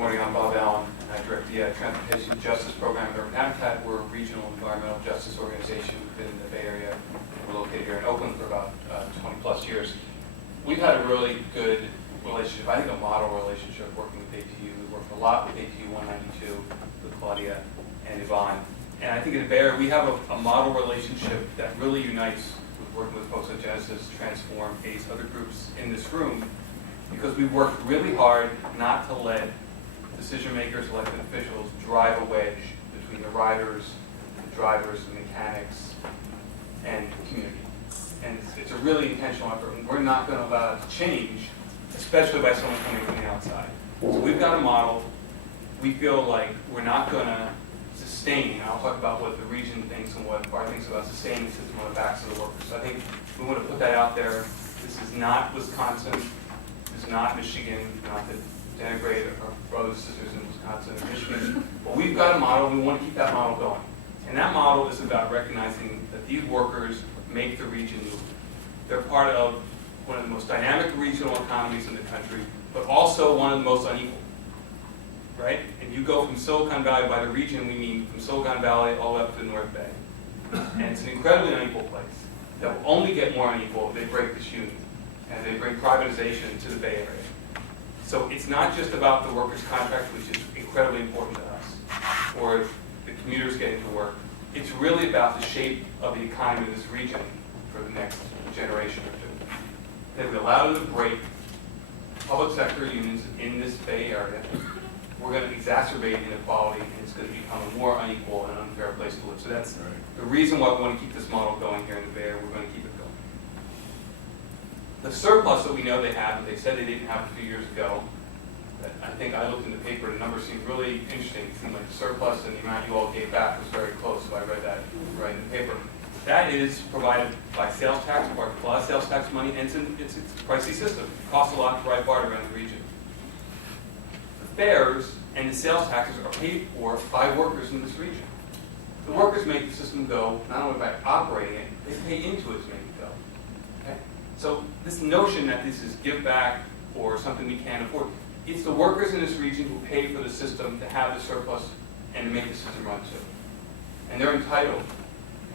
morning, I'm Bob Allen, and I direct the Transportation Justice Program at Urban Habitat. We're a regional environmental justice organization within the Bay Area. We're located here in Oakland for about 20 plus years. We've had a really good relationship, I think a model relationship working with ATU. We worked a lot with ATU 192, with Claudia and Yvonne. And I think in the Bay Area, we have a model relationship that really unites with working with folks at Genesis, Transform, ACE, other groups in this room, because we worked really hard not to let decision makers, elected officials drive a wedge between the riders, the drivers, the mechanics, and the community. And it's a really intentional effort, and we're not going to allow it to change, especially by someone coming from the outside. So we've got a model. We feel like we're not going to sustain, and I'll talk about what the region thinks and what BART thinks about sustaining the system on the backs of the workers. So I think we want to put that out there. This is not Wisconsin. This is not Michigan, not to denigrate our brothers and sisters in Wisconsin and Michigan. But we've got a model, and we want to keep that model going. And that model is about recognizing that these workers make the region move. They're part of one of the most dynamic regional economies in the country, but also one of the most unequal, right? And you go from Silicon Valley, by the region we mean from Silicon Valley all the way up to the North Bay. And it's an incredibly unequal place that will only get more unequal if they break this union and they bring privatization to the Bay Area. So it's not just about the workers' contract, which is incredibly important to us, or the commuters getting to work. It's really about the shape of the economy of this region for the next generation or two. That we allow them to break public sector unions in this Bay Area. We're going to exacerbate inequality, and it's going to become a more unequal and unfair place to live. So that's the reason why we want to keep this model going here in the Bay Area. We're going to keep it going. The surplus that we know they have, that they said they didn't have a few years ago, that I think I looked in the paper and the numbers seemed really interesting. It seemed like the surplus and the amount you all gave back was very close, so I read that right in the paper. That is provided by sales tax, a lot of sales tax money, and it's a pricey system. It costs a lot to ride BART around the region. The fares and the sales taxes are paid for by workers in this region. The workers make the system go, not only by operating it, they pay into it to make it go. Okay? So this notion that this is give back or something we can't afford, it's the workers in this region who pay for the system to have the surplus and to make the system run too. And they're entitled,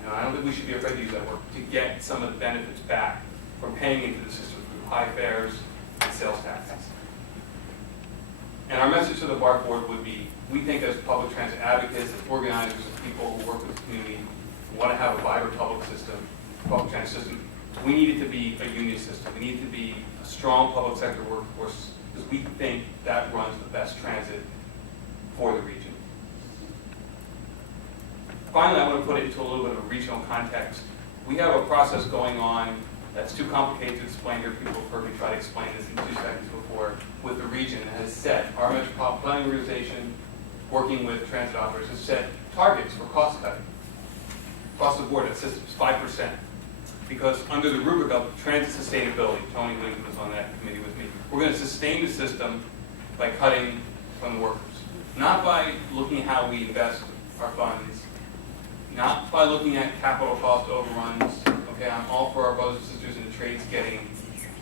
I don't think we should be afraid to use that word, to get some of the benefits back from paying into the system through high fares and sales taxes. And our message to the BART board would be, we think as public transit advocates, as organizers, as people who work with the community, who want to have a vibrant public transit system, we need it to be a union system. We need it to be a strong public sector workforce, because we think that runs the best transit for the region. Finally, I want to put it into a little bit of a regional context. We have a process going on that's too complicated to explain here. People have heard me try to explain this in 2 seconds before, with the region that has set, our Metropolitan Planning Organization, working with transit operators, has set targets for cost cutting. Across the board, it says 5%. Because under the rubric of transit sustainability, Tony Lincoln was on that committee with me, we're going to sustain the system by cutting from the workers. Not by looking at how we invest our funds, not by looking at capital cost overruns. Okay, I'm all for our brothers and sisters in the trades getting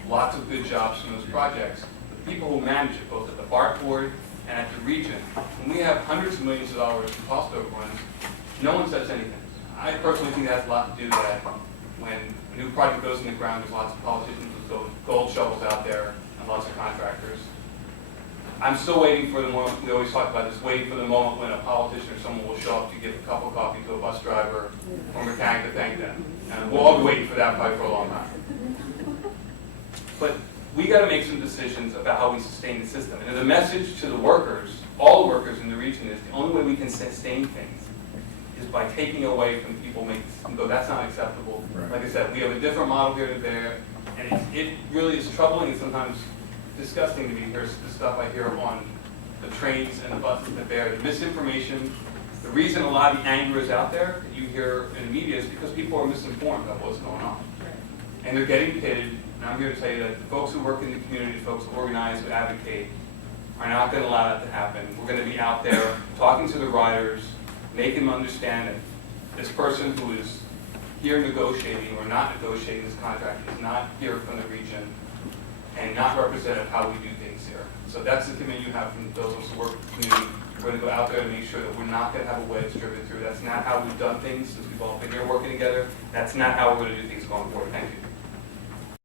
lots of good jobs from those projects. The people who manage it, both at the BART board and at the region, when we have hundreds of millions of dollars in cost overruns, no one says anything. I personally think that has a lot to do with that. When a new project goes in the ground, there's lots of politicians with gold shovels out there and lots of contractors. I'm still waiting for the moment, we always talk about this, waiting for the moment when a politician or someone will show up to give a cup of coffee to a bus driver or mechanic to thank them. And we'll all be waiting for that probably for a long time. But we got to make some decisions about how we sustain the system. And the message to the workers, all the workers in the region, is the only way we can sustain things is by taking away from people making the system go, that's not acceptable. Right. Like I said, we have a different model here to there, and it really is troubling and sometimes disgusting to me. Here's the stuff I hear on the trains and the buses that bear the misinformation. The reason a lot of the anger is out there that you hear in the media is because people are misinformed about what's going on. And they're getting pitted, and I'm here to tell you that the folks who work in the community, the folks who organize, who advocate, are not going to allow that to happen. We're going to be out there talking to the riders, making them understand that this person who is here negotiating or not negotiating this contract is not here from the region. and not representative of how we do things here. So that's the commitment you have from those of us who work with the community. We're going to go out there and make sure that we're not going to have a wedge driven through. That's not how we've done things since we've all been here working together. That's not how we're going to do things going forward. Thank you.